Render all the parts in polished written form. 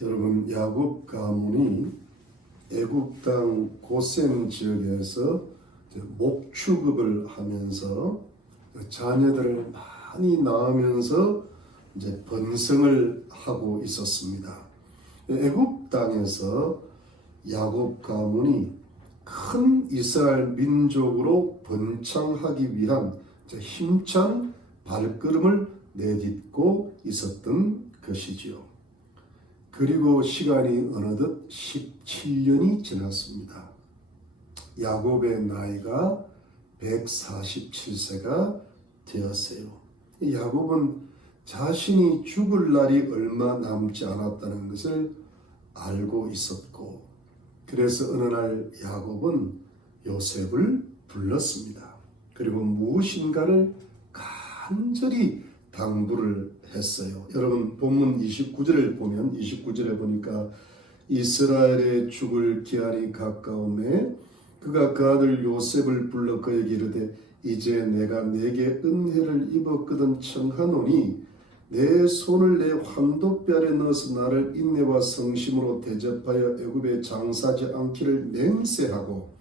여러분, 야곱 가문이 애굽 땅 고센 지역에서 목축업을 하면서 자녀들을 많이 낳으면서 이제 번성을 하고 있었습니다. 애굽 땅에서 야곱 가문이 큰 이스라엘 민족으로 번창하기 위한 힘찬 발걸음을 내딛고 있었던 것이지요. 그리고 시간이 어느덧 17년이 지났습니다. 야곱의 나이가 147세가 되었어요. 야곱은 자신이 죽을 날이 얼마 남지 않았다는 것을 알고 있었고, 그래서 어느 날 야곱은 요셉을 불렀습니다. 그리고 무엇인가를 간절히 당부를 했어요. 여러분, 본문 29절을 보면, 29절에 보니까 이스라엘의 죽을 기한이 가까우매 그가 그 아들 요셉을 불러 그에게 이르되 이제 내가 내게 은혜를 입었거든 청하노니 내 손을 내 환도뼈에 넣어서 나를 인내와 성심으로 대접하여 애굽에 장사하지 않기를 맹세하고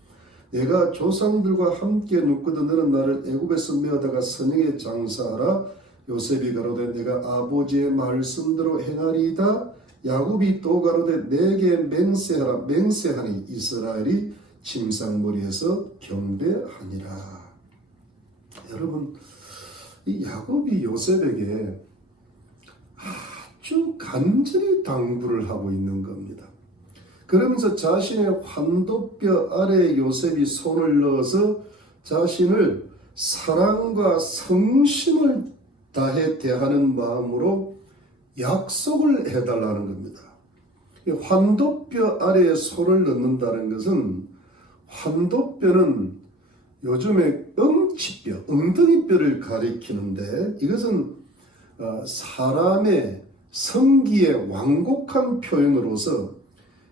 내가 조상들과 함께 눕거든 너는 나를 애굽에서 메어다가 선영에 장사하라. 요셉이 가로되 내가 아버지의 말씀대로 행하리이다. 야곱이 또 가로되 내게 맹세하라. 맹세하니 이스라엘이 침상머리에서 경배하니라. 여러분, 이 야곱이 요셉에게 아주 간절히 당부를 하고 있는 겁니다. 그러면서 자신의 환도뼈 아래에 요셉이 손을 넣어서 자신을 사랑과 성심을 다해 대하는 마음으로 약속을 해달라는 겁니다. 환도뼈 아래에 손을 넣는다는 것은, 환도뼈는 요즘에 엉치뼈, 엉덩이뼈를 가리키는데, 이것은 사람의 성기의 완곡한 표현으로서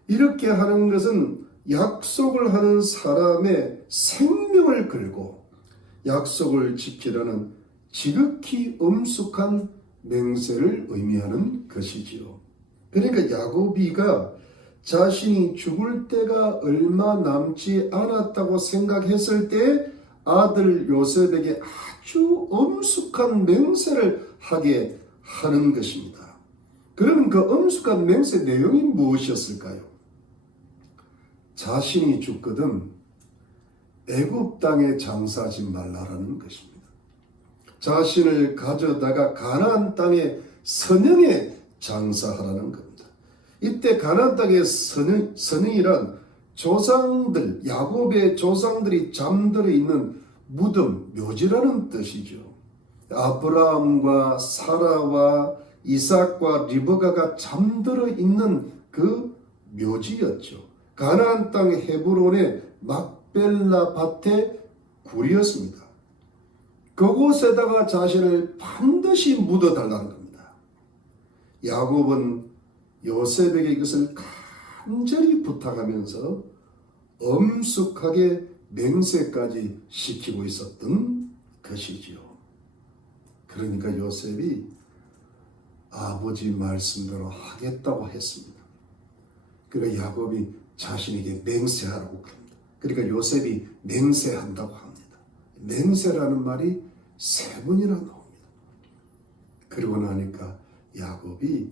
이렇게 하는 것은 약속을 하는 사람의 생명을 걸고 약속을 지키려는 지극히 엄숙한 맹세를 의미하는 것이지요. 그러니까 야곱이가 자신이 죽을 때가 얼마 남지 않았다고 생각했을 때 아들 요셉에게 아주 엄숙한 맹세를 하게 하는 것입니다. 그러면 그 엄숙한 맹세 내용이 무엇이었을까요? 자신이 죽거든 애굽 땅에 장사하지 말라라는 것입니다. 자신을 가져다가 가나안 땅의 선영에 장사하라는 겁니다. 이때 가나안 땅의 선영이란 조상들, 야곱의 조상들이 잠들어 있는 무덤, 묘지라는 뜻이죠. 아브라함과 사라와 이삭과 리브가가 잠들어 있는 그 묘지였죠. 가나안 땅 헤브론의 막벨라 밭의 굴이었습니다. 그곳에다가 자신을 반드시 묻어달라는 겁니다. 야곱은 요셉에게 이것을 간절히 부탁하면서 엄숙하게 맹세까지 시키고 있었던 것이지요. 그러니까 요셉이 아버지 말씀대로 하겠다고 했습니다. 그러니까 야곱이 자신에게 맹세하라고 합니다. 그러니까 요셉이 맹세한다고 합니다. 맹세라는 말이 3번이나 나옵니다. 그러고 나니까 야곱이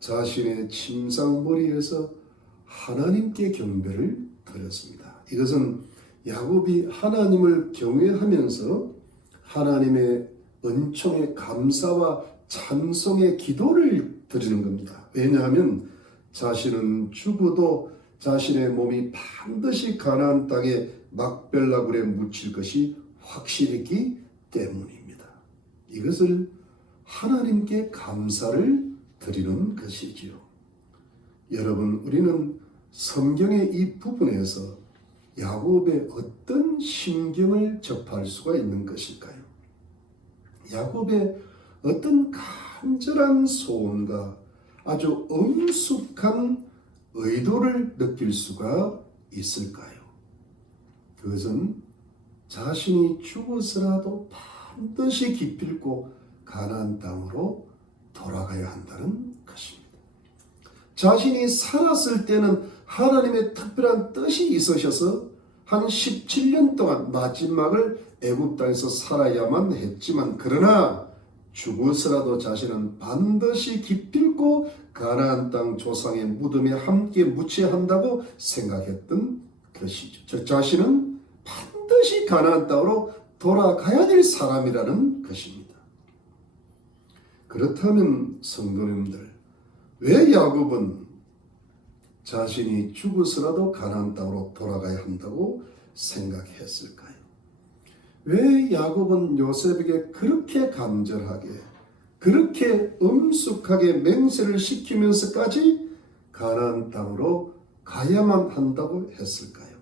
자신의 침상머리에서 하나님께 경배를 드렸습니다. 이것은 야곱이 하나님을 경외하면서 하나님의 은총의 감사와 찬송의 기도를 드리는 겁니다. 왜냐하면 자신은 죽어도 자신의 몸이 반드시 가나안 땅에 막벨라굴에 묻힐 것이 확실했기 때문입니다. 이것을 하나님께 감사를 드리는 것이지요. 여러분, 우리는 성경의 이 부분에서 야곱의 어떤 심경을 접할 수가 있는 것일까요? 야곱의 어떤 간절한 소원과 아주 엄숙한 의도를 느낄 수가 있을까요? 그것은 자신이 죽어서라도 반드시 기필코 가나안 땅으로 돌아가야 한다는 것입니다. 자신이 살았을 때는 하나님의 특별한 뜻이 있으셔서 한 17년 동안 마지막을 애굽 땅에서 살아야만 했지만, 그러나 죽어서라도 자신은 반드시 기필코 가나안 땅 조상의 무덤에 함께 묻혀야 한다고 생각했던 것이죠. 즉 자신은 반드시 가나안 땅으로 돌아가야 될 사람이라는 것입니다. 그렇다면 성도님들, 왜 야곱은 자신이 죽어서라도 가나안 땅으로 돌아가야 한다고 생각했을까요? 왜 야곱은 요셉에게 그렇게 간절하게, 그렇게 엄숙하게 맹세를 시키면서까지 가나안 땅으로 가야만 한다고 했을까요?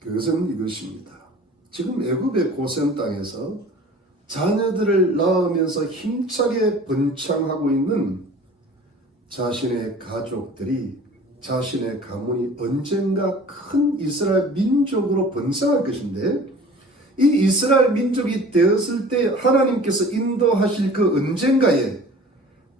그것은 이것입니다. 지금 애굽의 고센 땅에서 자녀들을 낳으면서 힘차게 번창하고 있는 자신의 가족들이, 자신의 가문이 언젠가 큰 이스라엘 민족으로 번성할 것인데, 이 이스라엘 민족이 되었을 때 하나님께서 인도하실 그 언젠가에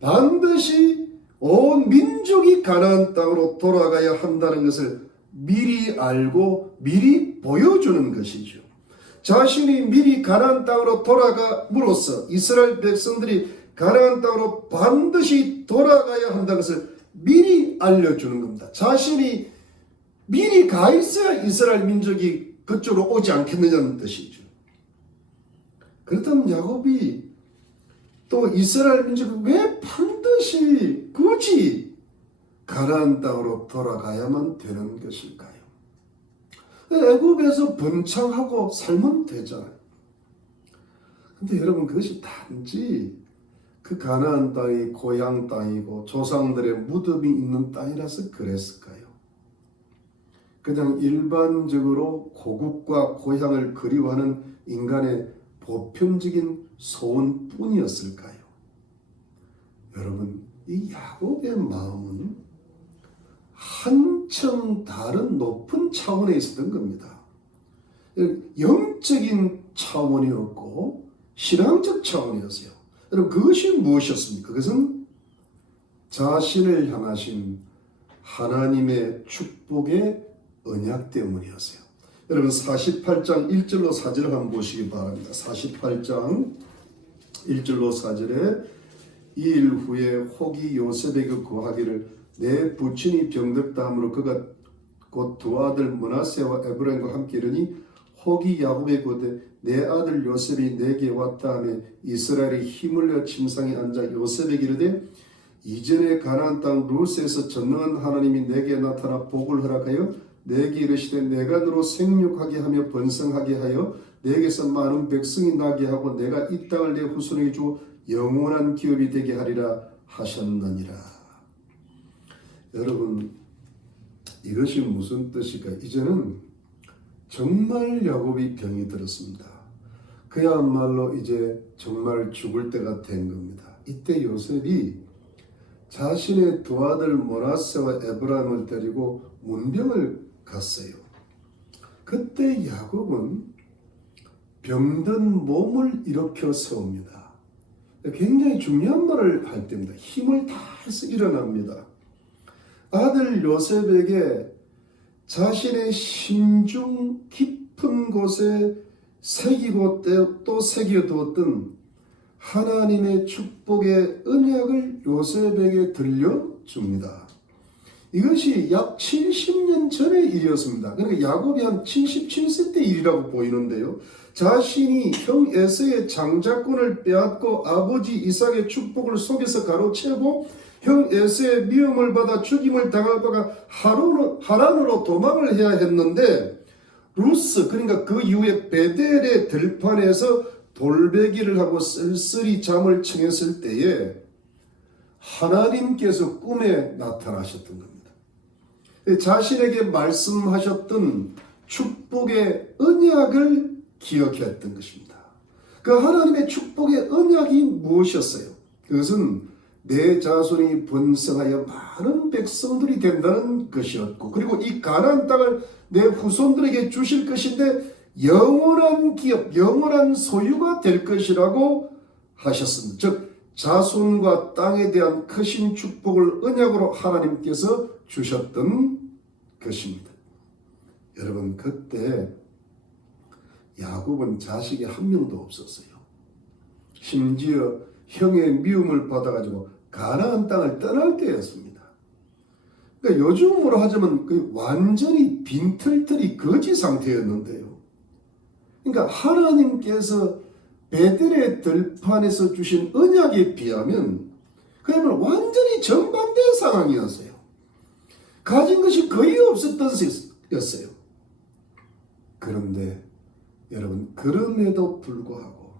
반드시 온 민족이 가나안 땅으로 돌아가야 한다는 것을 미리 알고 미리 보여주는 것이죠. 자신이 미리 가나안 땅으로 돌아감으로써 이스라엘 백성들이 가나안 땅으로 반드시 돌아가야 한다는 것을 미리 알려주는 겁니다. 자신이 미리 가 있어야 이스라엘 민족이 그쪽으로 오지 않겠느냐는 뜻이죠. 그렇다면 야곱이 또 이스라엘 민족이 왜 반드시 굳이 가나안 땅으로 돌아가야만 되는 것일까요? 애굽에서 번창하고 살면 되잖아요. 근데 여러분, 그것이 단지 그 가나안 땅이 고향 땅이고 조상들의 무덤이 있는 땅이라서 그랬을까요? 그냥 일반적으로 고국과 고향을 그리워하는 인간의 보편적인 소원뿐이었을까요? 여러분, 이 야곱의 마음은 한층 다른 높은 차원에 있었던 겁니다. 영적인 차원이었고 신앙적 차원이었어요. 여러분, 그것이 무엇이었습니까? 그것은 자신을 향하신 하나님의 축복의 언약 때문이었어요. 여러분, 48장 1절로 4절을 한번 보시기 바랍니다. 48장 1절로 4절에 이일 후에 혹이 요셉에게 구하기를 내 부친이 병들다함으로 그가 곧 두 아들 므낫세와 에브라임과 함께 이르니 혹이 야곱에게 이르되 내 아들 요셉이 내게 왔다 하며 이스라엘이 힘을 내어 침상에 앉아 요셉에게 이르되 이전에 가나안 땅 루스에서 전능한 하나님이 내게 나타나 복을 허락하여 내게 이르시되 내가 너로 생육하게 하며 번성하게 하여 내게서 많은 백성이 나게 하고 내가 이 땅을 내 후손에게 주어 영원한 기업이 되게 하리라 하셨느니라. 여러분, 이것이 무슨 뜻일까? 이제는 정말 야곱이 병이 들었습니다. 그야말로 이제 정말 죽을 때가 된 겁니다. 이때 요셉이 자신의 두 아들 므낫세와 에브라임을 데리고 문병을 갔어요. 그때 야곱은 병든 몸을 일으켜 세웁니다. 굉장히 중요한 말을 할 때입니다. 힘을 다해서 일어납니다. 아들 요셉에게 자신의 심중 깊은 곳에 새기고 또 새겨두었던 하나님의 축복의 언약을 요셉에게 들려줍니다. 이것이 약 70년 전의 일이었습니다. 그러니까 야곱이 한 77세 때 일이라고 보이는데요. 자신이 형 에서의 장자권을 빼앗고 아버지 이삭의 축복을 속에서 가로채고 형 에서의 미움을 받아 죽임을 당할 바가 하란으로 도망을 해야 했는데 루스, 그러니까 그 이후에 베델의 들판에서 돌베기를 하고 쓸쓸히 잠을 청했을 때에 하나님께서 꿈에 나타나셨던 겁니다. 자신에게 말씀하셨던 축복의 언약을 기억했던 것입니다. 그 하나님의 축복의 언약이 무엇이었어요? 그것은 내 자손이 번성하여 많은 백성들이 된다는 것이었고, 그리고 이 가나안 땅을 내 후손들에게 주실 것인데 영원한 기업, 영원한 소유가 될 것이라고 하셨습니다. 즉 자손과 땅에 대한 크신 축복을 언약으로 하나님께서 주셨던 것입니다. 여러분, 그때 야곱은 자식이 한 명도 없었어요. 심지어 형의 미움을 받아가지고 가나안 땅을 떠날 때였습니다. 그러니까 요즘으로 하자면 완전히 빈털털이 거지 상태였는데요. 그러니까 하나님께서 베델의 들판에서 주신 언약에 비하면 그야말로 완전히 정반대의 상황이었어요. 가진 것이 거의 없었던 것이었어요. 그런데 여러분, 그럼에도 불구하고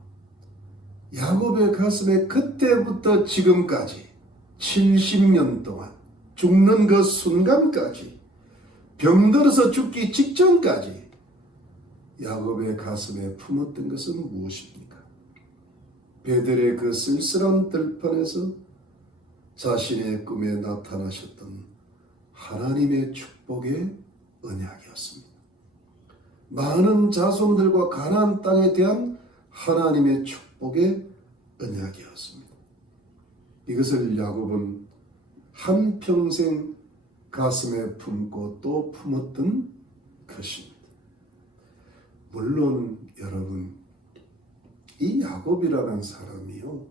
야곱의 가슴에 그때부터 지금까지 70년 동안 죽는 그 순간까지 병들어서 죽기 직전까지 야곱의 가슴에 품었던 것은 무엇입니까? 베델의 그 쓸쓸한 들판에서 자신의 꿈에 나타나셨던 하나님의 축복의 언약이었습니다. 많은 자손들과 가나안 땅에 대한 하나님의 축복의 언약이었습니다. 이것을 야곱은 한평생 가슴에 품고 또 품었던 것입니다. 물론 여러분, 이 야곱이라는 사람이요,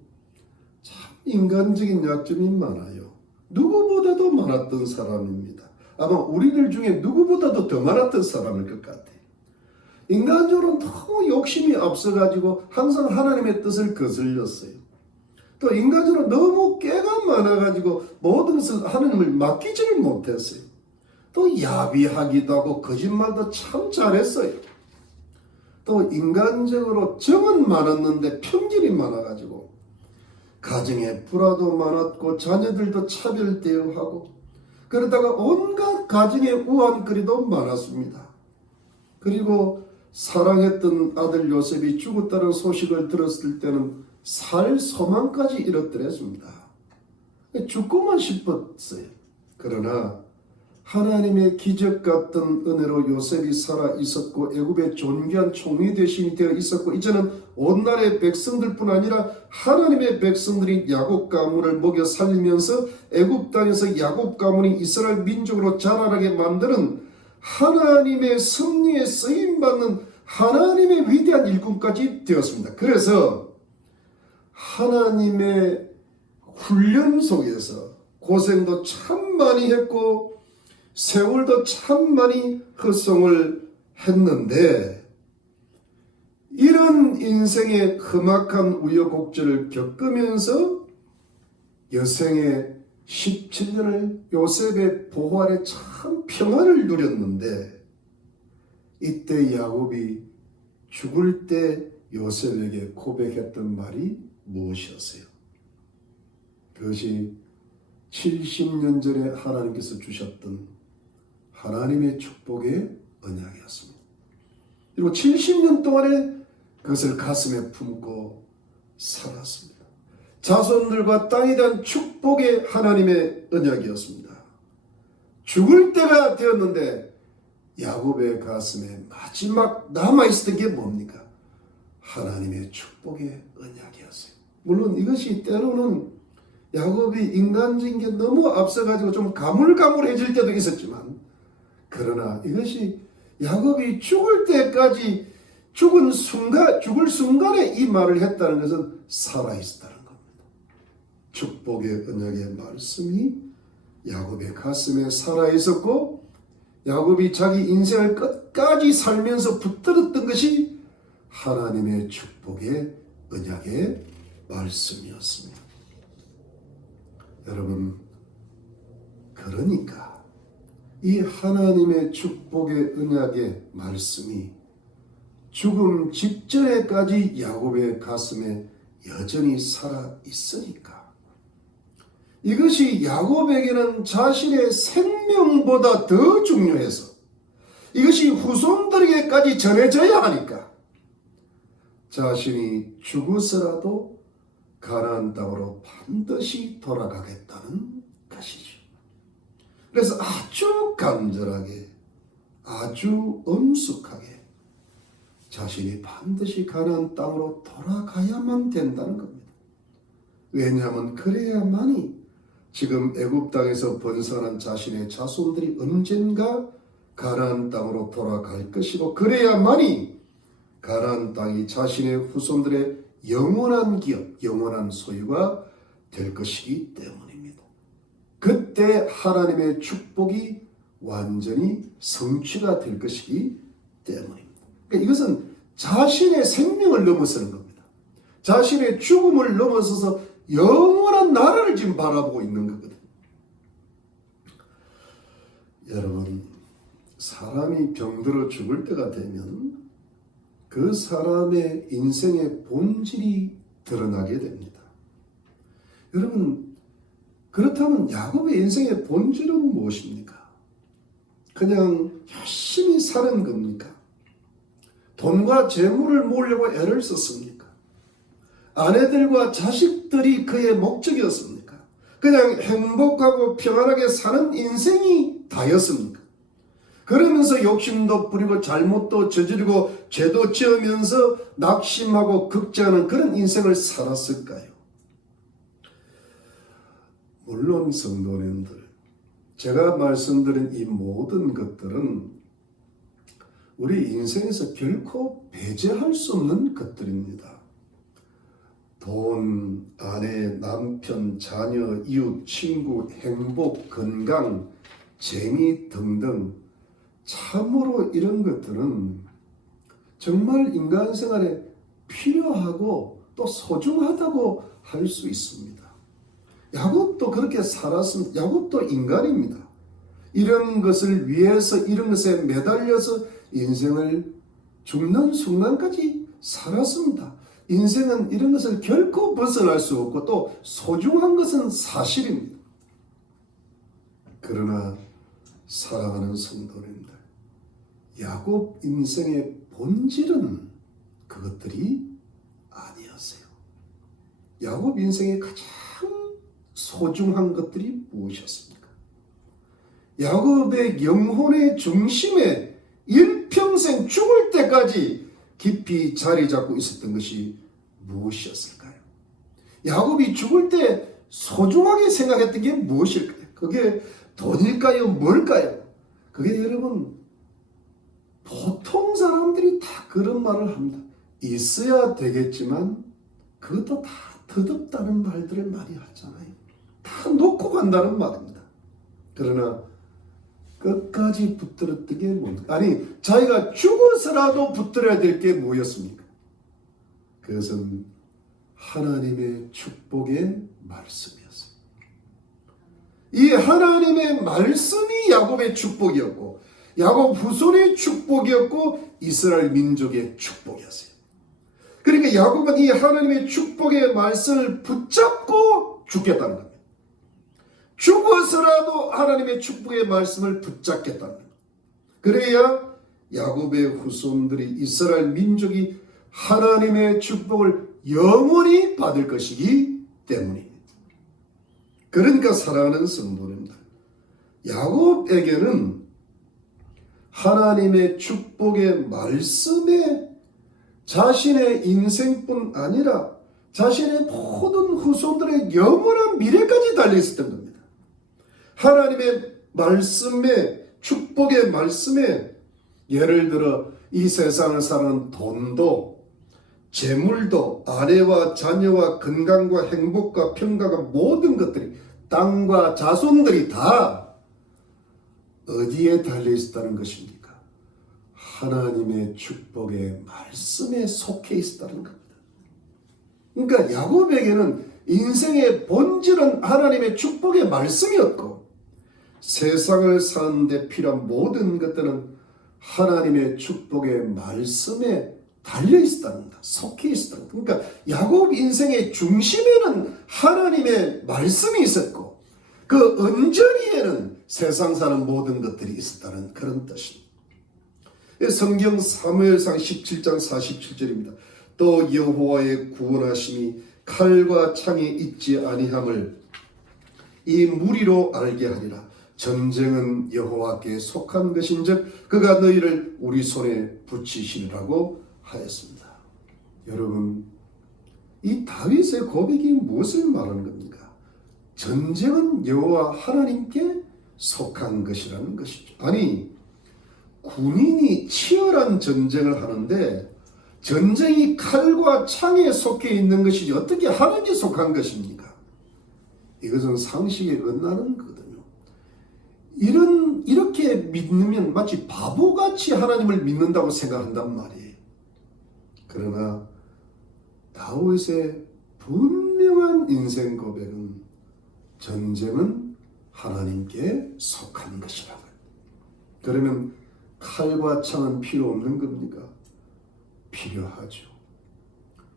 참 인간적인 약점이 많아요. 누구보다도 많았던 사람입니다. 아마 우리들 중에 누구보다도 더 많았던 사람일 것 같아요. 인간적으로 너무 욕심이 앞서가지고 항상 하나님의 뜻을 거슬렸어요. 또 인간적으로 너무 깨가 많아가지고 모든 것을 하나님을 맡기지를 못했어요. 또 야비하기도 하고 거짓말도 참 잘했어요. 또 인간적으로 정은 많았는데 편견이 많아가지고 가정에 불화도 많았고 자녀들도 차별 대우하고 그러다가 온갖 가정의 우환거리도 많았습니다. 그리고 사랑했던 아들 요셉이 죽었다는 소식을 들었을 때는 살 소망까지 잃었더랬습니다. 죽고만 싶었어요. 그러나 하나님의 기적 같은 은혜로 요셉이 살아 있었고 애굽의 존귀한 총리 대신이 되어 있었고 이제는 온 나라의 백성들뿐 아니라 하나님의 백성들이 야곱 가문을 먹여 살리면서 애굽 땅에서 야곱 가문이 이스라엘 민족으로 자라나게 만드는 하나님의 섭리에 쓰임받는 하나님의 위대한 일꾼까지 되었습니다. 그래서 하나님의 훈련 속에서 고생도 참 많이 했고 세월도 참 많이 헛송을 했는데 이런 인생의 험악한 우여곡절을 겪으면서 여생의 17년을 요셉의 보호 아래 참 평안을 누렸는데 이때 야곱이 죽을 때 요셉에게 고백했던 말이 무엇이었어요? 그것이 70년 전에 하나님께서 주셨던 하나님의 축복의 언약이었습니다. 그리고 70년 동안에 그것을 가슴에 품고 살았습니다. 자손들과 땅에 대한 축복의 하나님의 언약이었습니다. 죽을 때가 되었는데 야곱의 가슴에 마지막 남아있었던 게 뭡니까? 하나님의 축복의 언약이었어요. 물론 이것이 때로는 야곱이 인간적인 게 너무 앞서가지고 좀 가물가물해질 때도 있었지만 그러나 이것이 야곱이 죽을 때까지 죽을 순간에 이 말을 했다는 것은 살아있었다는 겁니다. 축복의 언약의 말씀이 야곱의 가슴에 살아있었고 야곱이 자기 인생을 끝까지 살면서 붙들었던 것이 하나님의 축복의 언약의 말씀이었습니다. 여러분, 그러니까 이 하나님의 축복의 언약의 말씀이 죽음 직전에까지 야곱의 가슴에 여전히 살아 있으니까 이것이 야곱에게는 자신의 생명보다 더 중요해서 이것이 후손들에게까지 전해져야 하니까 자신이 죽어서라도 가나안 땅으로 반드시 돌아가겠다는 것이죠. 그래서 아주 간절하게 아주 엄숙하게 자신이 반드시 가나안 땅으로 돌아가야만 된다는 겁니다. 왜냐하면 그래야만이 지금 애굽 땅에서 번성한 자신의 자손들이 언젠가 가나안 땅으로 돌아갈 것이고, 그래야만이 가나안 땅이 자신의 후손들의 영원한 기업, 영원한 소유가 될 것이기 때문입니다. 그때 하나님의 축복이 완전히 성취가 될 것이기 때문입니다. 그러니까 이것은 자신의 생명을 넘어서는 겁니다. 자신의 죽음을 넘어서서 영원한 나라를 지금 바라보고 있는 거거든요. 여러분, 사람이 병들어 죽을 때가 되면 그 사람의 인생의 본질이 드러나게 됩니다. 여러분, 그렇다면 야곱의 인생의 본질은 무엇입니까? 그냥 열심히 사는 겁니까? 돈과 재물을 모으려고 애를 썼습니까? 아내들과 자식들이 그의 목적이었습니까? 그냥 행복하고 평안하게 사는 인생이 다였습니까? 그러면서 욕심도 부리고 잘못도 저지르고 죄도 지으면서 낙심하고 극제하는 그런 인생을 살았을까요? 물론 성도님들, 제가 말씀드린 이 모든 것들은 우리 인생에서 결코 배제할 수 없는 것들입니다. 돈, 아내, 남편, 자녀, 이웃, 친구, 행복, 건강, 재미 등등, 참으로 이런 것들은 정말 인간 생활에 필요하고 또 소중하다고 할 수 있습니다. 야곱도 그렇게 살았습니다. 야곱도 인간입니다. 이런 것을 위해서, 이런 것에 매달려서 인생을 죽는 순간까지 살았습니다. 인생은 이런 것을 결코 벗어날 수 없고 또 소중한 것은 사실입니다. 그러나 사랑하는 성도님들, 야곱 인생의 본질은 그것들이 아니었어요. 야곱 인생의 가장 소중한 것들이 무엇이었습니까? 야곱의 영혼의 중심에 일평생 죽을 때까지 깊이 자리 잡고 있었던 것이 무엇이었을까요? 야곱이 죽을 때 소중하게 생각했던 게 무엇일까요? 그게 돈일까요? 뭘까요? 그게 여러분, 보통 사람들이 다 그런 말을 합니다. 있어야 되겠지만 그것도 다 덧없다는 말들을 많이 하잖아요. 다 놓고 간다는 말입니다. 그러나 끝까지 붙들었던 게 뭡니까? 아니, 자기가 죽어서라도 붙들어야 될 게 뭐였습니까? 그것은 하나님의 축복의 말씀이었어요. 이 하나님의 말씀이 야곱의 축복이었고, 야곱 후손의 축복이었고, 이스라엘 민족의 축복이었어요. 그러니까 야곱은 이 하나님의 축복의 말씀을 붙잡고 죽겠다는 겁니다. 죽어서라도 하나님의 축복의 말씀을 붙잡겠다는 겁니다. 그래야 야곱의 후손들이, 이스라엘 민족이 하나님의 축복을 영원히 받을 것이기 때문입니다. 그러니까 사랑하는 성도님들, 야곱에게는 하나님의 축복의 말씀에 자신의 인생뿐 아니라 자신의 모든 후손들의 영원한 미래까지 달려있었던 겁니다. 하나님의 말씀에, 축복의 말씀에, 예를 들어 이 세상을 사는 돈도, 재물도, 아내와 자녀와 건강과 행복과 평강과 모든 것들이, 땅과 자손들이 다 어디에 달려있었다는 것입니까? 하나님의 축복의 말씀에 속해 있었다는 겁니다. 그러니까 야곱에게는 인생의 본질은 하나님의 축복의 말씀이었고, 세상을 사는데 필요한 모든 것들은 하나님의 축복의 말씀에 달려 있었다는 겁니다. 속해 있었다는 겁니다. 그러니까 야곱 인생의 중심에는 하나님의 말씀이 있었고, 그 언저리에는 세상 사는 모든 것들이 있었다는 그런 뜻입니다. 성경 사무엘상 17장 47절입니다. 또 여호와의 구원하심이 칼과 창에 있지 아니함을 이 무리로 알게 하리라. 전쟁은 여호와께 속한 것인즉 그가 너희를 우리 손에 붙이시느라고 하였습니다. 여러분, 이 다윗의 고백이 무엇을 말하는 겁니까? 전쟁은 여호와 하나님께 속한 것이라는 것이죠. 아니, 군인이 치열한 전쟁을 하는데 전쟁이 칼과 창에 속해 있는 것이지 어떻게 하나님께 속한 것입니까? 이것은 상식에 어긋나는 거거든요. 이렇게 믿으면 마치 바보같이 하나님을 믿는다고 생각한단 말이에요. 그러나 다윗의 분명한 인생 고백은 전쟁은 하나님께 속한 것이라고. 그러면 칼과 창은 필요 없는 겁니까? 필요하죠.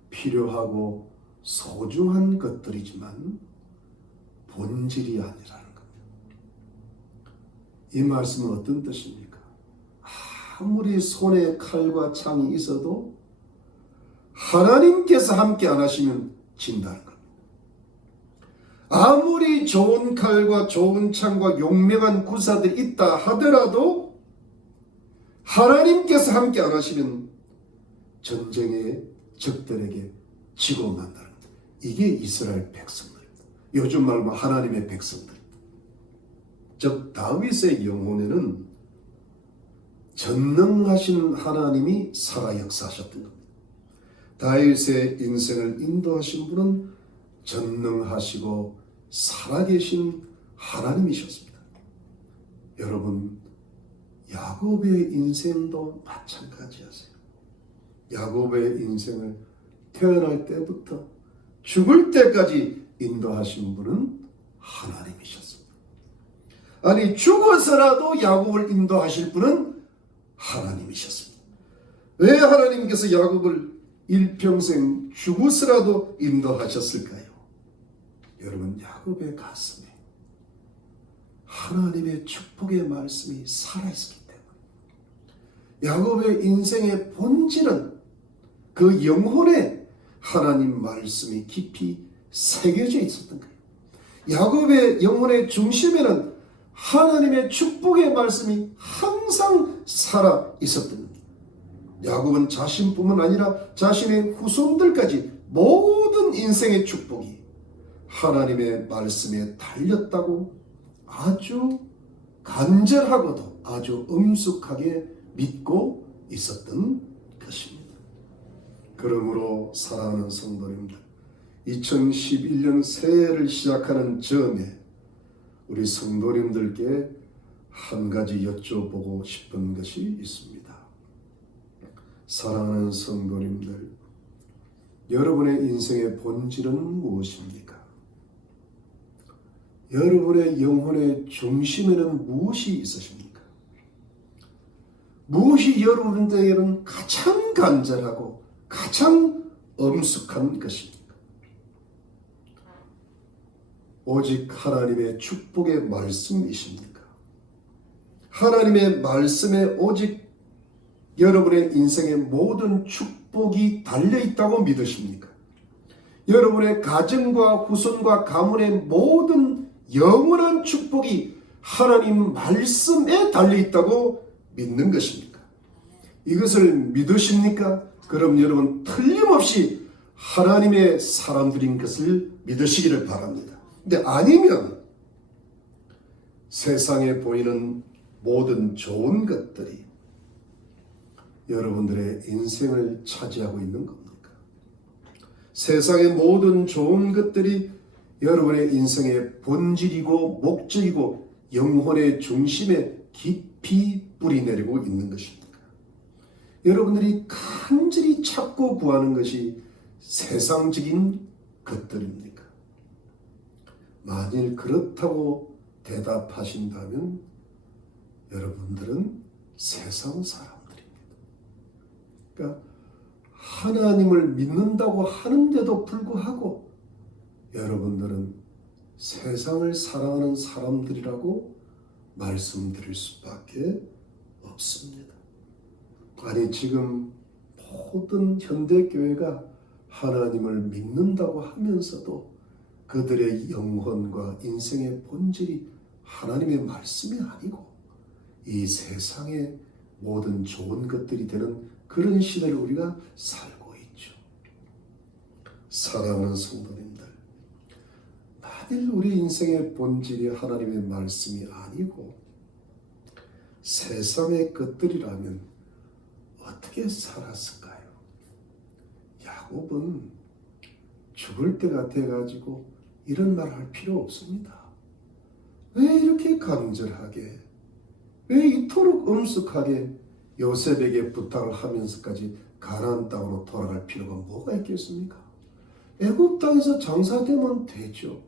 필요하고 소중한 것들이지만 본질이 아니라는 겁니다. 이 말씀은 어떤 뜻입니까? 아무리 손에 칼과 창이 있어도 하나님께서 함께 안 하시면 진다는 겁니다. 아무리 좋은 칼과 좋은 창과 용맹한 구사들이 있다 하더라도 하나님께서 함께 안 하시면 전쟁의 적들에게 지고 만다는 겁니다. 이게 이스라엘 백성들입니다. 요즘 말로 하나님의 백성들. 즉 다윗의 영혼에는 전능하신 하나님이 살아 역사하셨던 겁니다. 다윗의 인생을 인도하신 분은 전능하시고 살아계신 하나님이셨습니다. 여러분, 야곱의 인생도 마찬가지하세요. 야곱의 인생을 태어날 때부터 죽을 때까지 인도하신 분은 하나님이셨습니다. 아니, 죽어서라도 야곱을 인도하실 분은 하나님이셨습니다. 왜 하나님께서 야곱을 일평생 죽어서라도 인도하셨을까요? 여러분, 야곱의 가슴에 하나님의 축복의 말씀이 살아있었기 때문에 야곱의 인생의 본질은 그 영혼에 하나님 말씀이 깊이 새겨져 있었던 거예요. 야곱의 영혼의 중심에는 하나님의 축복의 말씀이 항상 살아 있었던 겁니다. 야곱은 자신뿐만 아니라 자신의 후손들까지 모든 인생의 축복이 하나님의 말씀에 달렸다고 아주 간절하고도 아주 엄숙하게 믿고 있었던 것입니다. 그러므로 사랑하는 성도님들, 2011년 새해를 시작하는 즈음에 우리 성도님들께 한 가지 여쭤보고 싶은 것이 있습니다. 사랑하는 성도님들, 여러분의 인생의 본질은 무엇입니까? 여러분의 영혼의 중심에는 무엇이 있으십니까? 무엇이 여러분들에게는 가장 간절하고 가장 엄숙한 것입니까? 오직 하나님의 축복의 말씀이십니까? 하나님의 말씀에 오직 여러분의 인생의 모든 축복이 달려있다고 믿으십니까? 여러분의 가정과 후손과 가문의 모든 영원한 축복이 하나님 말씀에 달려있다고 믿는 것입니까? 이것을 믿으십니까? 그럼 여러분 틀림없이 하나님의 사람들인 것을 믿으시기를 바랍니다. 근데 아니면 세상에 보이는 모든 좋은 것들이 여러분들의 인생을 차지하고 있는 겁니까? 세상의 모든 좋은 것들이 여러분의 인생의 본질이고 목적이고 영혼의 중심에 깊이 뿌리내리고 있는 것입니까? 여러분들이 간절히 찾고 구하는 것이 세상적인 것들입니까? 만일 그렇다고 대답하신다면 여러분들은 세상 사람들입니다. 그러니까 하나님을 믿는다고 하는데도 불구하고 여러분들은 세상을 사랑하는 사람들이라고 말씀드릴 수밖에 없습니다. 아니, 지금 모든 현대교회가 하나님을 믿는다고 하면서도 그들의 영혼과 인생의 본질이 하나님의 말씀이 아니고 이 세상의 모든 좋은 것들이 되는 그런 시대를 우리가 살고 있죠. 사랑하는 성도님들, 만일 우리 인생의 본질이 하나님의 말씀이 아니고 세상의 것들이라면 어떻게 살았을까요? 야곱은 죽을 때가 돼가지고 이런 말 할 필요 없습니다. 왜 이렇게 간절하게, 왜 이토록 엄숙하게 요셉에게 부탁을 하면서까지 가나안 땅으로 돌아갈 필요가 뭐가 있겠습니까? 애굽 땅에서 장사되면 되죠.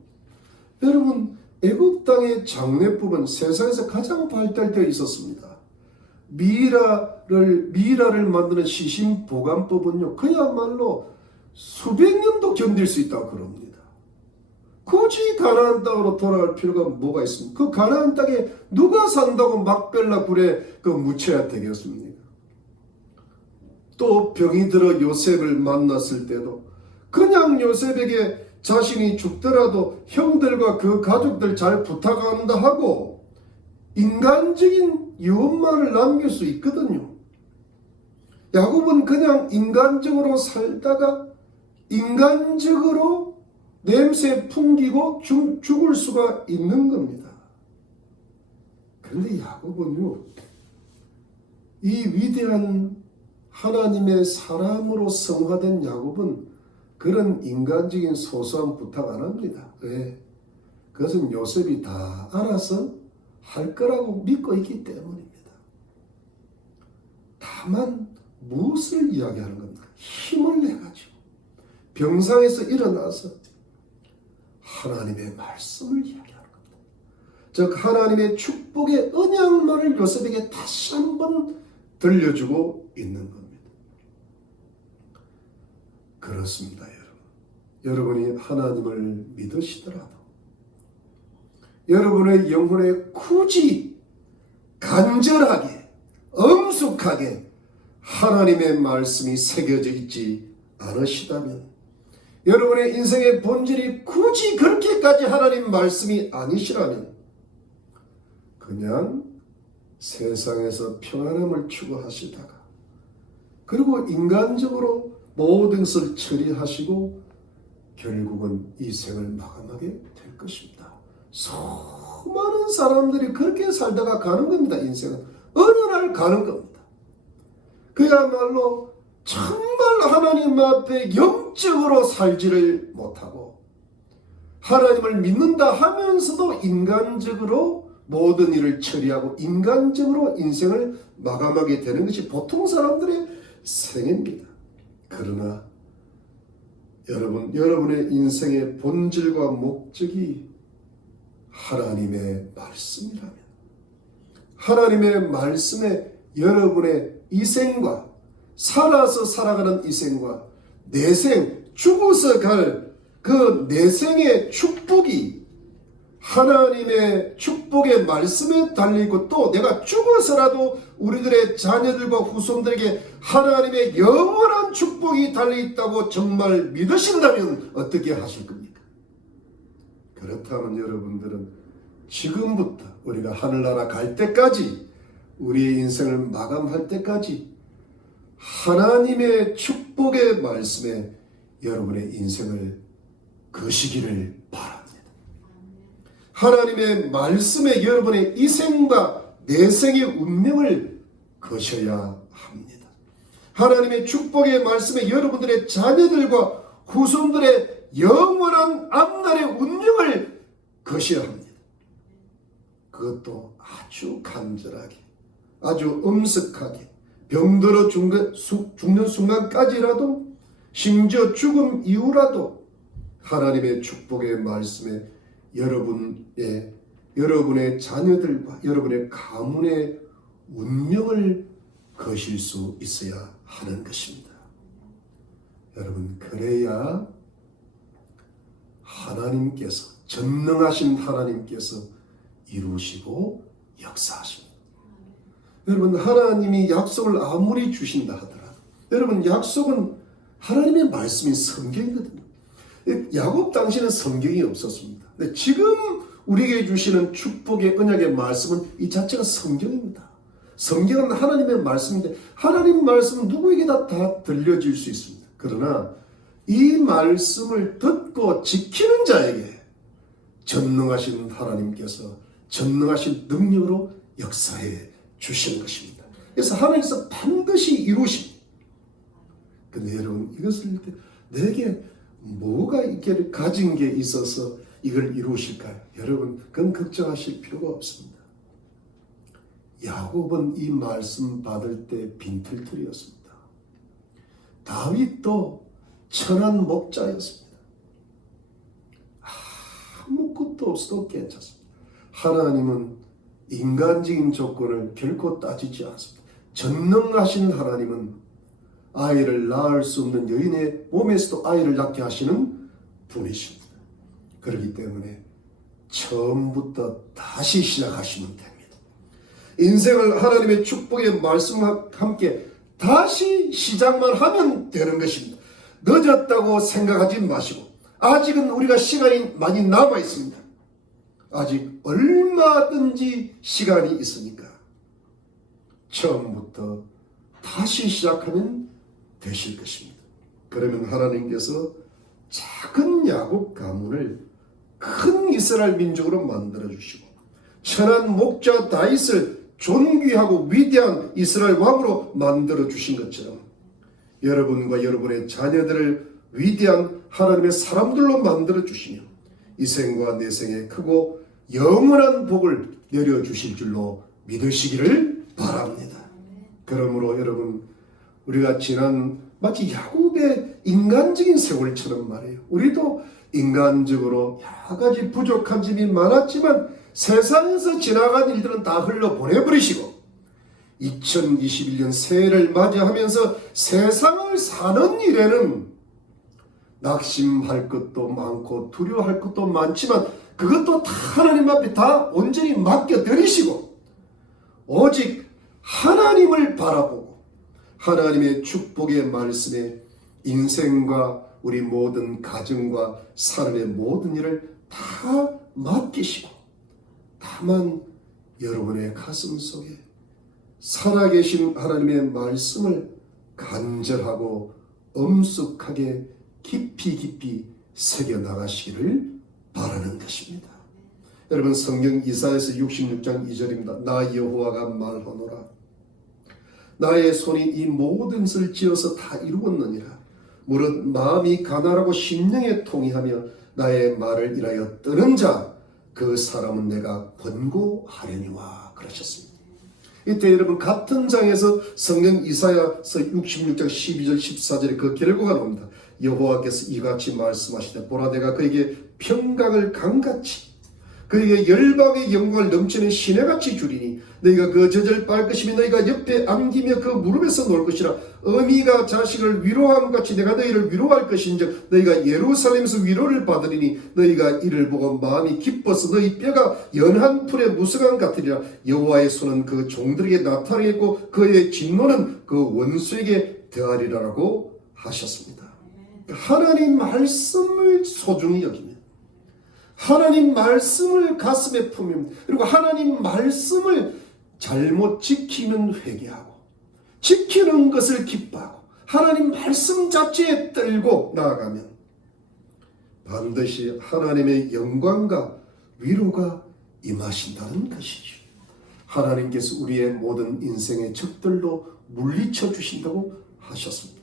여러분, 애굽 땅의 장례법은 세상에서 가장 발달되어 있었습니다. 미라를 만드는 시신 보관법은요, 그야말로 수백 년도 견딜 수 있다고 그럽니다. 굳이 가나안 땅으로 돌아갈 필요가 뭐가 있습니까? 그 가나안 땅에 누가 산다고 막벨라 굴에 묻혀야 되겠습니까? 또 병이 들어 요셉을 만났을 때도 그냥 요셉에게 자신이 죽더라도 형들과 그 가족들 잘 부탁한다 하고 인간적인 유언만을 남길 수 있거든요. 야곱은 그냥 인간적으로 살다가 인간적으로 냄새 풍기고 죽을 수가 있는 겁니다. 그런데 야곱은요, 이 위대한 하나님의 사람으로 성화된 야곱은 그런 인간적인 소소한 부탁 안 합니다. 왜? 그것은 요셉이 다 알아서 할 거라고 믿고 있기 때문입니다. 다만 무엇을 이야기하는 겁니까? 힘을 내가지고 병상에서 일어나서 하나님의 말씀을 이야기하는 겁니다. 즉 하나님의 축복의 언약말을 요셉에게 다시 한번 들려주고 있는 겁니다. 그렇습니다, 여러분. 여러분이 하나님을 믿으시더라도 여러분의 영혼에 굳이 간절하게 엄숙하게 하나님의 말씀이 새겨져 있지 않으시다면, 여러분의 인생의 본질이 굳이 그렇게까지 하나님 말씀이 아니시라면 그냥 세상에서 평안함을 추구하시다가 그리고 인간적으로 모든 것을 처리하시고 결국은 이 생을 마감하게 될 것입니다. 수많은 사람들이 그렇게 살다가 가는 겁니다. 인생은 어느 날 가는 겁니다. 그야말로 정말 하나님 앞에 영적으로 살지를 못하고 하나님을 믿는다 하면서도 인간적으로 모든 일을 처리하고 인간적으로 인생을 마감하게 되는 것이 보통 사람들의 생입니다. 그러나 여러분의 인생의 본질과 목적이 하나님의 말씀이라면, 하나님의 말씀에 여러분의 이 생과 살아서 살아가는 이 생과 내생, 죽어서 갈 그 내생의 축복이 하나님의 축복의 말씀에 달려있고, 또 내가 죽어서라도 우리들의 자녀들과 후손들에게 하나님의 영원한 축복이 달려있다고 정말 믿으신다면 어떻게 하실 겁니까? 그렇다면 여러분들은 지금부터 우리가 하늘나라 갈 때까지, 우리의 인생을 마감할 때까지 하나님의 축복의 말씀에 여러분의 인생을 거시기를 바랍니다. 하나님의 말씀에 여러분의 이 생과 내생의 운명을 거셔야 합니다. 하나님의 축복의 말씀에 여러분들의 자녀들과 후손들의 영원한 앞날의 운명을 거셔야 합니다. 그것도 아주 간절하게, 아주 엄숙하게, 병들어 죽는 순간까지라도, 심지어 죽음 이후라도 하나님의 축복의 말씀에 여러분의 자녀들과 여러분의 가문의 운명을 거실 수 있어야 하는 것입니다. 여러분, 그래야 하나님께서, 전능하신 하나님께서 이루시고 역사하십니다. 여러분, 하나님이 약속을 아무리 주신다 하더라도, 여러분, 약속은 하나님의 말씀인 성경이거든요. 야곱 당시에는 성경이 없었습니다. 근데 지금 우리에게 주시는 축복의 언약의 말씀은 이 자체가 성경입니다. 성경은 하나님의 말씀인데, 하나님 말씀은 누구에게 다 들려질 수 있습니다. 그러나 이 말씀을 듣고 지키는 자에게 전능하신 하나님께서 전능하신 능력으로 역사해 주시는 것입니다. 그래서 하나님께서 반드시 이루십니다. 근데 여러분, 이것을 내게 뭐가 이렇게 가진 게 있어서 이걸 이루실까요? 여러분, 그건 걱정하실 필요가 없습니다. 야곱은 이 말씀 받을 때 빈털털이었습니다. 다윗도 천한 목자였습니다. 아무것도 없어도 괜찮습니다. 하나님은 인간적인 조건을 결코 따지지 않습니다. 전능하신 하나님은 아이를 낳을 수 없는 여인의 몸에서도 아이를 낳게 하시는 분이십니다. 그렇기 때문에 처음부터 다시 시작하시면 됩니다. 인생을 하나님의 축복의 말씀과 함께 다시 시작만 하면 되는 것입니다. 늦었다고 생각하지 마시고, 아직은 우리가 시간이 많이 남아 있습니다. 아직 얼마든지 시간이 있으니까 처음부터 다시 시작하면 되실 것입니다. 그러면 하나님께서 작은 야곱 가문을 큰 이스라엘 민족으로 만들어 주시고, 천한 목자 다윗을 존귀하고 위대한 이스라엘 왕으로 만들어 주신 것처럼 여러분과 여러분의 자녀들을 위대한 하나님의 사람들로 만들어 주시며 이 생과 내 생에 크고 영원한 복을 내려주실 줄로 믿으시기를 바랍니다. 그러므로 여러분, 우리가 지난 마치 야곱의 인간적인 세월처럼 말이에요. 우리도 인간적으로 여러 가지 부족한 점이 많았지만 세상에서 지나간 일들은 다 흘러보내버리시고 2021년 새해를 맞이하면서 세상을 사는 일에는 낙심할 것도 많고 두려워할 것도 많지만 그것도 다 하나님 앞에 다 온전히 맡겨드리시고 오직 하나님을 바라보고 하나님의 축복의 말씀에 인생과 우리 모든 가정과 삶의 모든 일을 다 맡기시고 다만 여러분의 가슴 속에 살아계신 하나님의 말씀을 간절하고 엄숙하게 깊이 새겨나가시기를 바라는 것입니다. 여러분, 성경 이사야서 66장 2절입니다. 나 여호와가 말하노라. 나의 손이 이 모든 것을 지어서 다 이루었느니라. 무릇 마음이 가난하고 심령에 통이하며 나의 말을 인하여 뜨는 자 그 사람은 내가 권고하려니와 그러셨습니다. 이때 여러분, 같은 장에서 성경 이사야서 66장 12절 14절에 그 결과가 나옵니다. 여호와께서 이같이 말씀하시되 보라 내가 그에게 평강을 강같이 그에게 열방의 영광을 넘치는 시내같이 주리니 너희가 그 젖을 빨 것이며 너희가 옆에 안기며 그 무릎에서 놀 것이라. 어미가 자식을 위로함같이 내가 너희를 위로할 것인즉 너희가 예루살렘에서 위로를 받으리니 너희가 이를 보고 마음이 기뻐서 너희 뼈가 연한 풀의 무성한 같으리라. 여호와의 손은 그 종들에게 나타나겠고 그의 진노는 그 원수에게 더하리라라고 하셨습니다. 하나님 말씀을 소중히 여기며 하나님 말씀을 가슴에 품으면, 그리고 하나님 말씀을 잘못 지키면 회개하고 지키는 것을 기뻐하고 하나님 말씀 자체에 떨고 나아가면 반드시 하나님의 영광과 위로가 임하신다는 것이죠. 하나님께서 우리의 모든 인생의 적들로 물리쳐 주신다고 하셨습니다.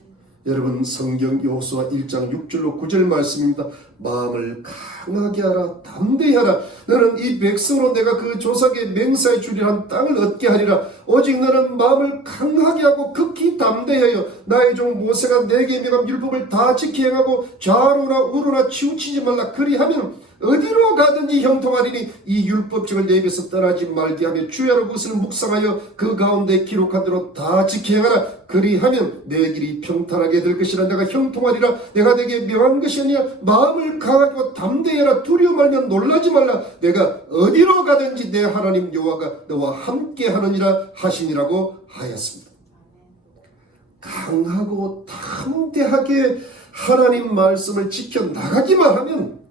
여러분, 성경 여호수아 1장 6절로 9절 말씀입니다. 마음을 강하게 하라, 담대히 하라. 너는 이 백성으로 내가 그 조상의 맹세해 주리란 땅을 얻게 하리라. 오직 너는 마음을 강하게 하고 극히 담대하여 나의 종 모세가 내게 명한 율법을 다 지켜 행하고 좌로나 우로나 치우치지 말라. 그리하면 어디로 가든지 형통하리니 이 율법책을 내 입에서 떠나지 말게 하며 주야로 그것을 묵상하여 그 가운데 기록한 대로 다 지켜 행하라. 그리하면 내 길이 평탄하게 될 것이라. 내가 형통하리라. 내가 내게 명한 것이 아니라 마음을 강하게 하고 담대히 하라. 두려워 말면 놀라지 말라. 내가 어디로 가든지 내 하나님 여호와가 너와 함께 하느니라 하시니라고 하였습니다. 강하고 담대하게 하나님 말씀을 지켜나가기만 하면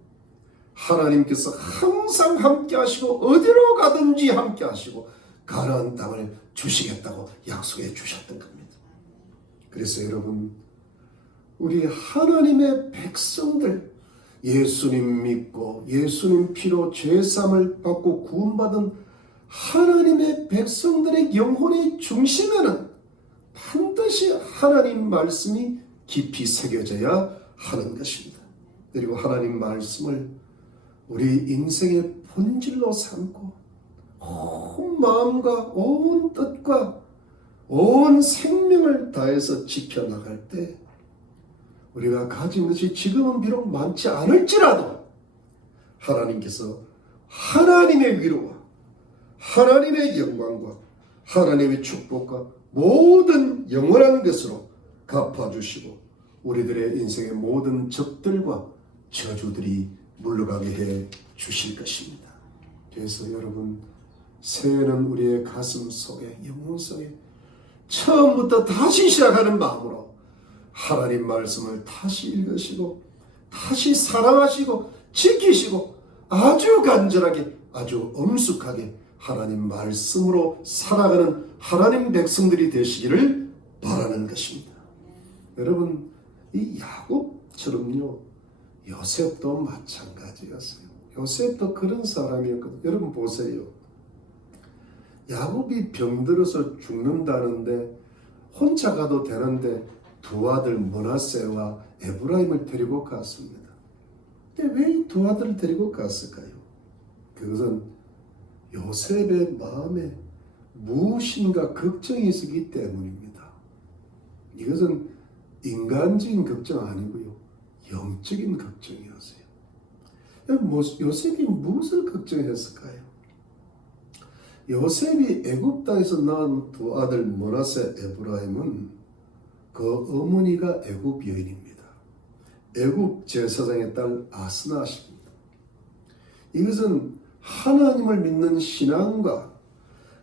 하나님께서 항상 함께 하시고 어디로 가든지 함께 하시고 가나안 땅을 주시겠다고 약속해 주셨던 겁니다. 그래서 여러분, 우리 하나님의 백성들, 예수님 믿고 예수님 피로 죄사함을 받고 구원받은 하나님의 백성들의 영혼의 중심에는 반드시 하나님 말씀이 깊이 새겨져야 하는 것입니다. 그리고 하나님 말씀을 우리 인생의 본질로 삼고 온 마음과 온 뜻과 온 생명을 다해서 지켜나갈 때 우리가 가진 것이 지금은 비록 많지 않을지라도 하나님께서 하나님의 위로와 하나님의 영광과 하나님의 축복과 모든 영원한 것으로 갚아주시고 우리들의 인생의 모든 적들과 저주들이 물러가게 해 주실 것입니다. 그래서 여러분, 새해는 우리의 가슴 속에, 영혼 속에 처음부터 다시 시작하는 마음으로 하나님 말씀을 다시 읽으시고 다시 사랑하시고 지키시고 아주 간절하게 아주 엄숙하게 하나님 말씀으로 살아가는 하나님 백성들이 되시기를 바라는 것입니다. 여러분, 이 야곱처럼요, 요셉도 마찬가지였어요. 요셉도 그런 사람이었거든요. 여러분 보세요. 야곱이 병들어서 죽는다는데 혼자 가도 되는데 두 아들 므낫세와 에브라임을 데리고 갔습니다. 근데 왜 이 두 아들을 데리고 갔을까요? 그것은 요셉의 마음에 무엇인가 걱정이 있었기 때문입니다. 이것은 인간적인 걱정 아니고요, 영적인 걱정이었어요. 요셉이 무엇을 걱정했을까요? 요셉이 애굽 땅에서 낳은 두 아들 므낫세, 에브라임은 그 어머니가 애굽 여인입니다. 애굽 제사장의 딸 아스나십니다. 이것은 하나님을 믿는 신앙과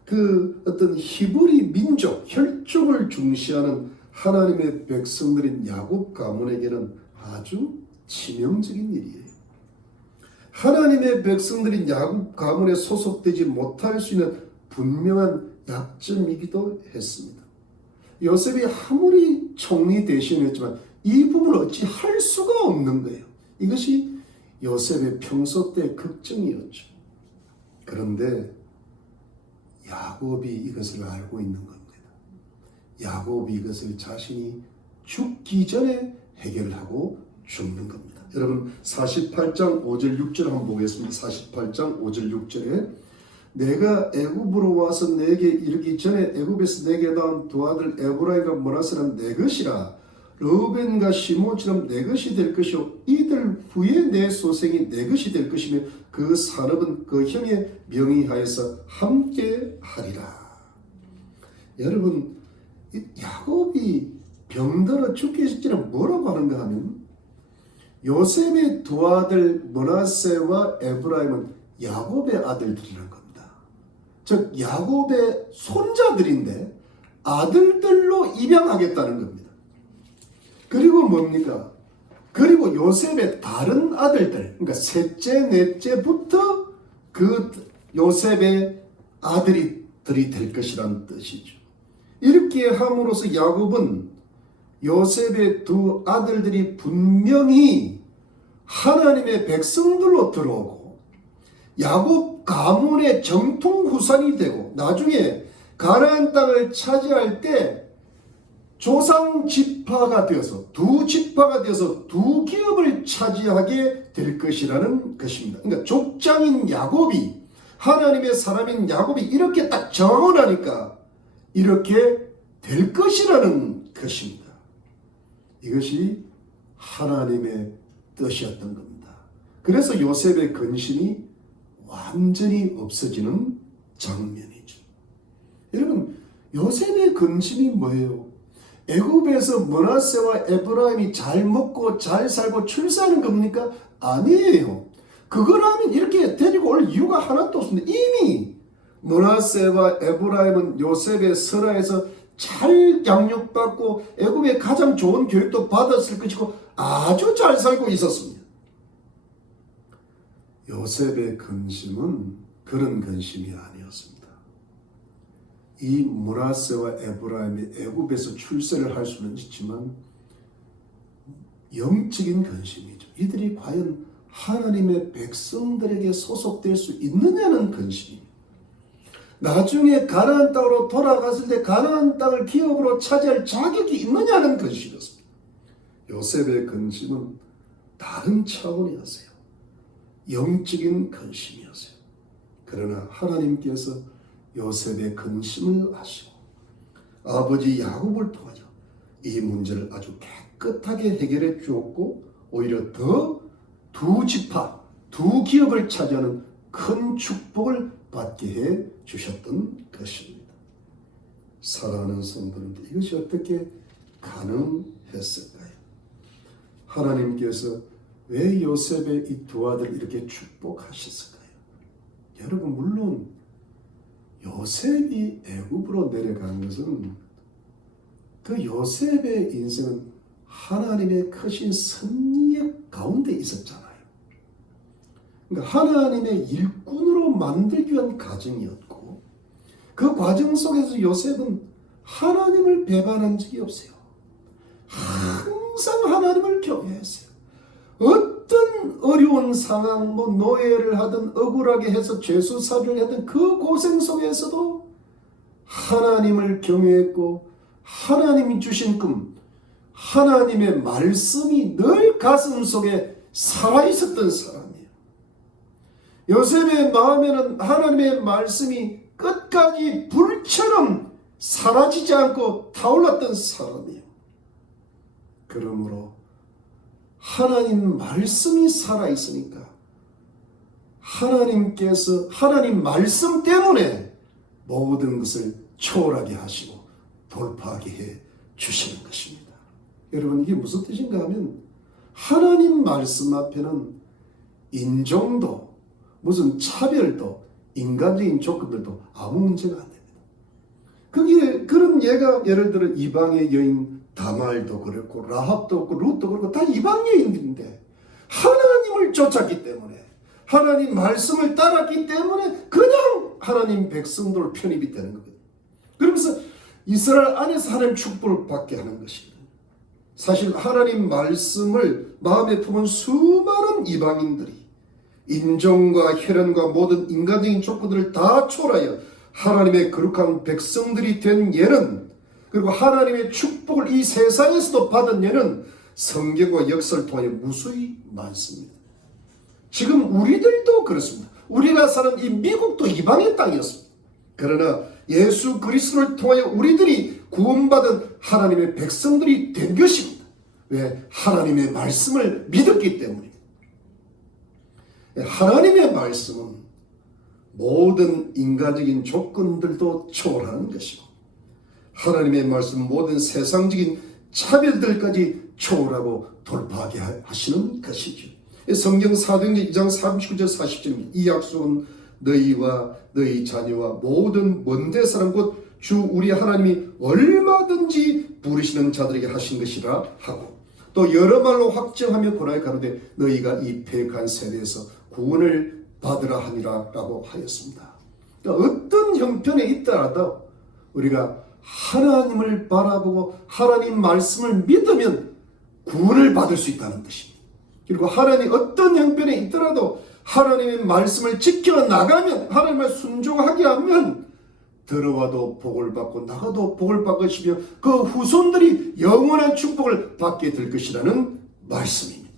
그 어떤 히브리 민족, 혈족을 중시하는 하나님의 백성들인 야곱 가문에게는 아주 치명적인 일이에요. 하나님의 백성들인 야곱 가문에 소속되지 못할 수 있는 분명한 약점이기도 했습니다. 요셉이 아무리 총리 대신했지만 이 부분을 어찌 할 수가 없는 거예요. 이것이 요셉의 평소 때 걱정이었죠. 그런데 야곱이 이것을 알고 있는 겁니다. 야곱이 이것을 자신이 죽기 전에 해결하고 죽는 겁니다. 여러분 48장 5절 6절 한번 보겠습니다. 48장 5절 6절에 내가 애굽으로 와서 내게 이르기 전에 애굽에서 내게 낳은 두 아들 에브라임과 므낫세는 내 것이라. 르우벤과 시몬처럼 내 것이 될 것이요 이들 후에 내 소생이 내 것이 될 것이며 그 산업은 그 형의 명의하여서 함께 하리라. 여러분, 야곱이 병들어 죽기 전에 뭐라고 하는가 하면 요셉의 두 아들 므낫세와 에브라임은 야곱의 아들들이라는 겁니다. 즉 야곱의 손자들인데 아들들로 입양하겠다는 겁니다. 그리고 뭡니까? 그리고 요셉의 다른 아들들, 그러니까 셋째, 넷째부터 그 요셉의 아들들이 될 것이라는 뜻이죠. 이렇게 함으로써 야곱은 요셉의 두 아들들이 분명히 하나님의 백성들로 들어오고 야곱 가문의 정통 후손이 되고 나중에 가나안 땅을 차지할 때 조상 지파가 되어서 두 지파가 되어서 두 기업을 차지하게 될 것이라는 것입니다. 그러니까 족장인 야곱이 하나님의 사람인 야곱이 이렇게 딱 정언하니까 이렇게 될 것이라는 것입니다. 이것이 하나님의 뜻이었던 겁니다. 그래서 요셉의 근심이 완전히 없어지는 장면이죠. 여러분, 요셉의 근심이 뭐예요? 애굽에서 므낫세와 에브라임이 잘 먹고 잘 살고 출세하는 겁니까? 아니에요. 그걸 하면 이렇게 데리고 올 이유가 하나도 없습니다. 이미 므낫세와 에브라임은 요셉의 설화에서 잘 양육받고 애굽의 가장 좋은 교육도 받았을 것이고 아주 잘 살고 있었습니다. 요셉의 근심은 그런 근심이 아니었습니다. 이 므낫세와 에브라임이 애굽에서 출세를 할 수는 있지만 영적인 근심이죠. 이들이 과연 하나님의 백성들에게 소속될 수 있느냐는 근심입니다. 나중에 가나안 땅으로 돌아갔을 때 가나안 땅을 기업으로 차지할 자격이 있느냐는 근심이었습니다. 요셉의 근심은 다른 차원이었어요. 영적인 근심이었어요. 그러나 하나님께서 요셉의 근심을 아시고 아버지 야곱을 통하여 이 문제를 아주 깨끗하게 해결해 주었고, 오히려 더 두 지파, 두 기업을 차지하는 큰 축복을 받게 해 주셨던 것입니다. 사랑하는 성도님들, 이것이 어떻게 가능했을까요? 하나님께서 왜 요셉의 이 두 아들을 이렇게 축복하셨을까요? 여러분, 물론 요셉이 애굽으로 내려간 것은 그 요셉의 인생은 하나님의 크신 섭리의 가운데 있었잖아요. 그러니까 하나님의 일꾼으로 만들기 위한 과정이었고, 그 과정 속에서 요셉은 하나님을 배반한 적이 없어요. 항상 하나님을 경외했어요. 어떤 어려운 상황, 노예를 하든 억울하게 해서 죄수살이를 하든 그 고생 속에서도 하나님을 경외했고, 하나님이 주신 꿈, 하나님의 말씀이 늘 가슴 속에 살아있었던 사람이에요. 요셉의 마음에는 하나님의 말씀이 끝까지 불처럼 사라지지 않고 타올랐던 사람이에요. 그러므로 하나님 말씀이 살아있으니까 하나님께서 하나님 말씀 때문에 모든 것을 초월하게 하시고 돌파하게 해 주시는 것입니다. 여러분, 이게 무슨 뜻인가 하면 하나님 말씀 앞에는 인종도 무슨 차별도 인간적인 조건들도 아무 문제가 안 됩니다. 그게 그런 예를 들어 이방의 여인 다말도 그렇고 라합도 그렇고 룻도 그렇고 다 이방 여인들인데 하나님을 쫓았기 때문에, 하나님 말씀을 따랐기 때문에 그냥 하나님 백성들 편입이 되는 거거든요. 그러면서 이스라엘 안에서 하나님 축복을 받게 하는 것입니다. 사실 하나님 말씀을 마음에 품은 수많은 이방인들이 인종과 혈연과 모든 인간적인 조건들을 다 초월하여 하나님의 거룩한 백성들이 된 예는, 그리고 하나님의 축복을 이 세상에서도 받은 예는 성경과 역사를 통하여 무수히 많습니다. 지금 우리들도 그렇습니다. 우리가 사는 이 미국도 이방의 땅이었습니다. 그러나 예수 그리스도를 통하여 우리들이 구원받은 하나님의 백성들이 된 것입니다. 왜? 하나님의 말씀을 믿었기 때문입니다. 하나님의 말씀은 모든 인간적인 조건들도 초월하는 것이고, 하나님의 말씀은 모든 세상적인 차별들까지 초월하고 돌파하게 하시는 것이죠. 성경 사도행전 2장 39절 40절입니다. 이 약속은 너희와 너희 자녀와 모든 먼데 사람 곧 주 우리 하나님이 얼마든지 부르시는 자들에게 하신 것이라 하고, 또 여러 말로 확정하며 고라에 가로되 너희가 이 패역한 세대에서 구원을 받으라 하니라 라고 하였습니다. 그러니까 어떤 형편에 있더라도 우리가 하나님을 바라보고 하나님 말씀을 믿으면 구원을 받을 수 있다는 뜻입니다. 그리고 하나님 어떤 형편에 있더라도 하나님의 말씀을 지켜나가면, 하나님을 순종하게 하면 들어와도 복을 받고 나가도 복을 받을 것이며 그 후손들이 영원한 축복을 받게 될 것이라는 말씀입니다.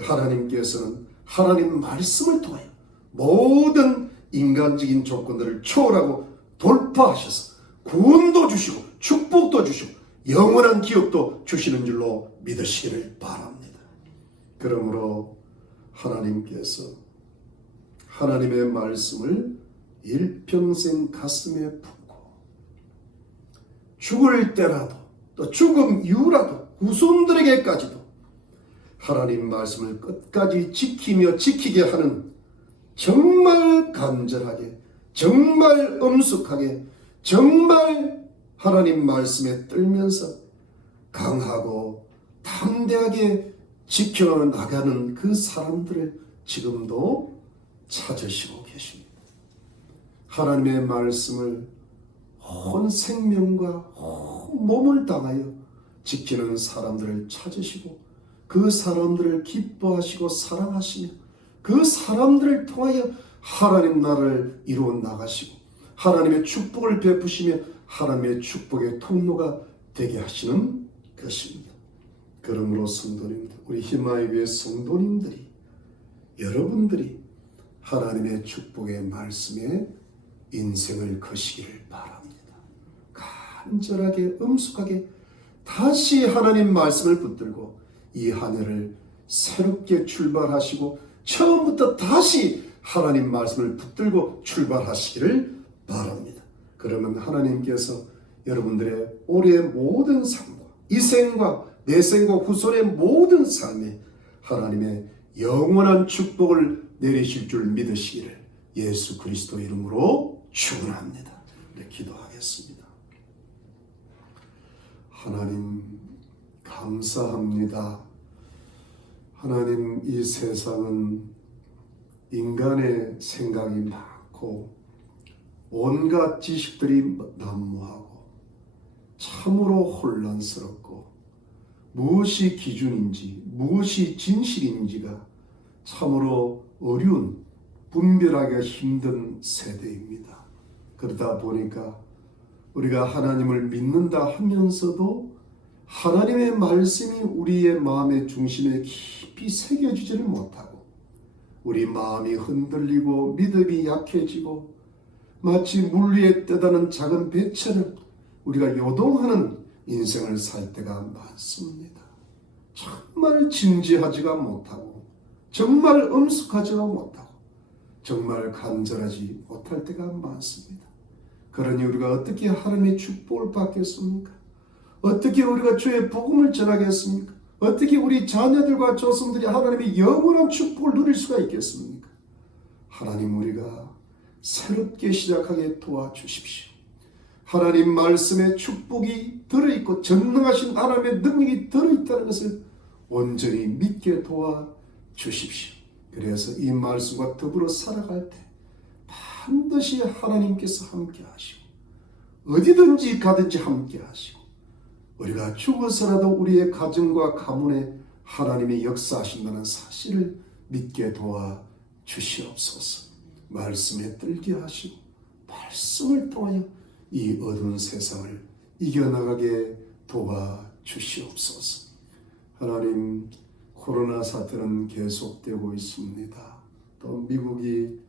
하나님께서는 하나님 말씀을 통하여 모든 인간적인 조건들을 초월하고 돌파하셔서 구원도 주시고 축복도 주시고 영원한 기업도 주시는 줄로 믿으시기를 바랍니다. 그러므로 하나님께서 하나님의 말씀을 일평생 가슴에 품고 죽을 때라도 또 죽음 이후라도 후손들에게까지도 하나님 말씀을 끝까지 지키며 지키게 하는, 정말 간절하게, 정말 엄숙하게, 정말 하나님 말씀에 떨면서 강하고 담대하게 지켜나가는 그 사람들을 지금도 찾으시고 계십니다. 하나님의 말씀을 온 생명과 온 몸을 당하여 지키는 사람들을 찾으시고 그 사람들을 기뻐하시고 사랑하시며 그 사람들을 통하여 하나님 나라를 이루어 나가시고 하나님의 축복을 베푸시며 하나님의 축복의 통로가 되게 하시는 것입니다. 그러므로 성도님들, 우리 희망의 교회 성도님들이, 여러분들이 하나님의 축복의 말씀에 인생을 거시기를 바랍니다. 간절하게 엄숙하게 다시 하나님 말씀을 붙들고 이 한 해를 새롭게 출발하시고 처음부터 다시 하나님 말씀을 붙들고 출발하시기를 바랍니다. 그러면 하나님께서 여러분들의 올해의 모든 삶과 이 생과 내생과 후손의 모든 삶에 하나님의 영원한 축복을 내리실 줄 믿으시기를 예수 그리스도 이름으로 축원합니다. 네, 기도하겠습니다. 하나님 감사합니다. 하나님, 이 세상은 인간의 생각이 많고 온갖 지식들이 난무하고 참으로 혼란스럽고 무엇이 기준인지 무엇이 진실인지가 참으로 어려운, 분별하기가 힘든 세대입니다. 그러다 보니까 우리가 하나님을 믿는다 하면서도 하나님의 말씀이 우리의 마음의 중심에 깊이 새겨지지를 못하고 우리 마음이 흔들리고 믿음이 약해지고 마치 물 위에 떠다는 작은 배처럼 우리가 요동하는 인생을 살 때가 많습니다. 정말 진지하지가 못하고 정말 엄숙하지가 못하고 정말 간절하지 못할 때가 많습니다. 그러니 우리가 어떻게 하나님의 축복을 받겠습니까? 어떻게 우리가 주의 복음을 전하겠습니까? 어떻게 우리 자녀들과 조상들이 하나님의 영원한 축복을 누릴 수가 있겠습니까? 하나님, 우리가 새롭게 시작하게 도와주십시오. 하나님 말씀에 축복이 들어있고 전능하신 하나님의 능력이 들어있다는 것을 온전히 믿게 도와주십시오. 그래서 이 말씀과 더불어 살아갈 때 반드시 하나님께서 함께 하시고 어디든지 가든지 함께 하시고 우리가 죽어서라도 우리의 가정과 가문에 하나님의 역사하신다는 사실을 믿게 도와주시옵소서. 말씀에 들게 하시고 말씀을 통하여 이 어두운 세상을 이겨나가게 도와주시옵소서. 하나님, 코로나 사태는 계속되고 있습니다. 또 미국이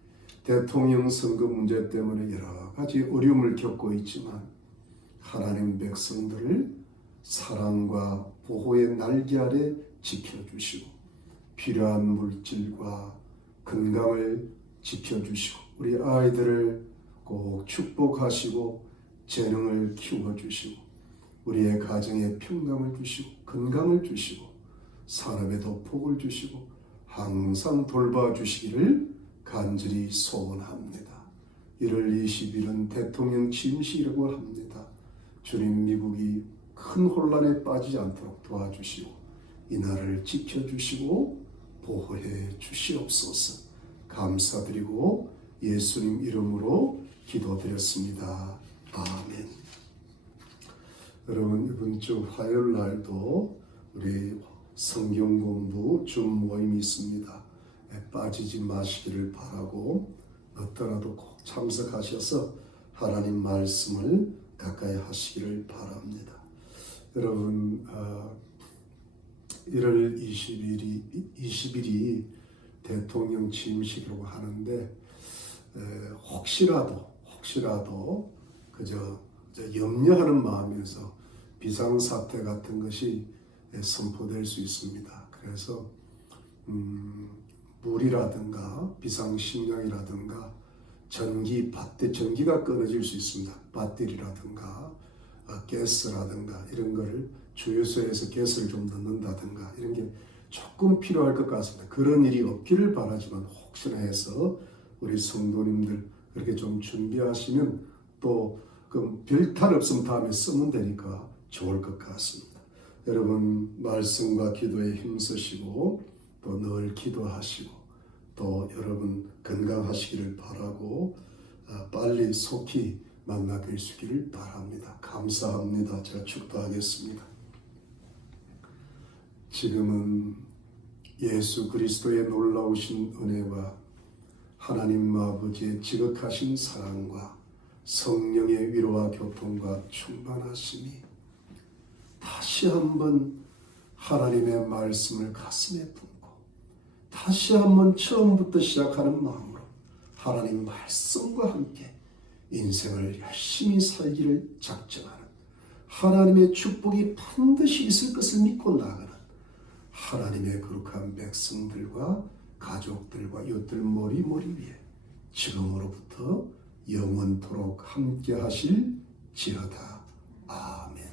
대통령 선거 문제 때문에 여러 가지 어려움을 겪고 있지만 하나님 백성들을 사랑과 보호의 날개 아래 지켜주시고 필요한 물질과 건강을 지켜주시고 우리 아이들을 꼭 축복하시고 재능을 키워주시고 우리의 가정에 평강을 주시고 건강을 주시고 산업에도 복을 주시고 항상 돌봐주시기를 간절히 소원합니다. 1월 20일은 대통령 취임식이라고 합니다. 주님, 미국이 큰 혼란에 빠지지 않도록 도와주시고 이 나라를 지켜주시고 보호해 주시옵소서. 감사드리고 예수님 이름으로 기도드렸습니다. 아멘. 여러분, 이번 주 화요일 날도 우리 성경 공부 줌 모임이 있습니다. 빠지지 마시기를 바라고 어떠라도 꼭 참석하셔서 하나님 말씀을 가까이 하시기를 바랍니다. 여러분, 1월 20일이 대통령 취임식이라고 하는데 혹시라도 그저 염려하는 마음에서 비상사태 같은 것이 선포될 수 있습니다. 그래서 물이라든가 비상식량이라든가 전기가 끊어질 수 있습니다. 배터리라든가 가스라든가 이런 거를 주유소에서 가스를 좀 넣는다든가 이런 게 조금 필요할 것 같습니다. 그런 일이 없기를 바라지만 혹시나 해서 우리 성도님들 그렇게 좀 준비하시면 또 그 별탈 없으면 다음에 쓰면 되니까 좋을 것 같습니다. 여러분, 말씀과 기도에 힘쓰시고 또 늘 기도하시고 또 여러분 건강하시기를 바라고 빨리 속히 만나 뵐 수 있기를 바랍니다. 감사합니다. 제가 축도하겠습니다. 지금은 예수 그리스도의 놀라우신 은혜와 하나님 아버지의 지극하신 사랑과 성령의 위로와 교통과 충만하심이 다시 한번 하나님의 말씀을 가슴에 품고 다시 한번 처음부터 시작하는 마음으로 하나님 말씀과 함께 인생을 열심히 살기를 작정하는 하나님의 축복이 반드시 있을 것을 믿고 나아가는 하나님의 거룩한 백성들과 가족들과 이웃들 머리 위에 지금으로부터 영원토록 함께 하실지어다. 아멘.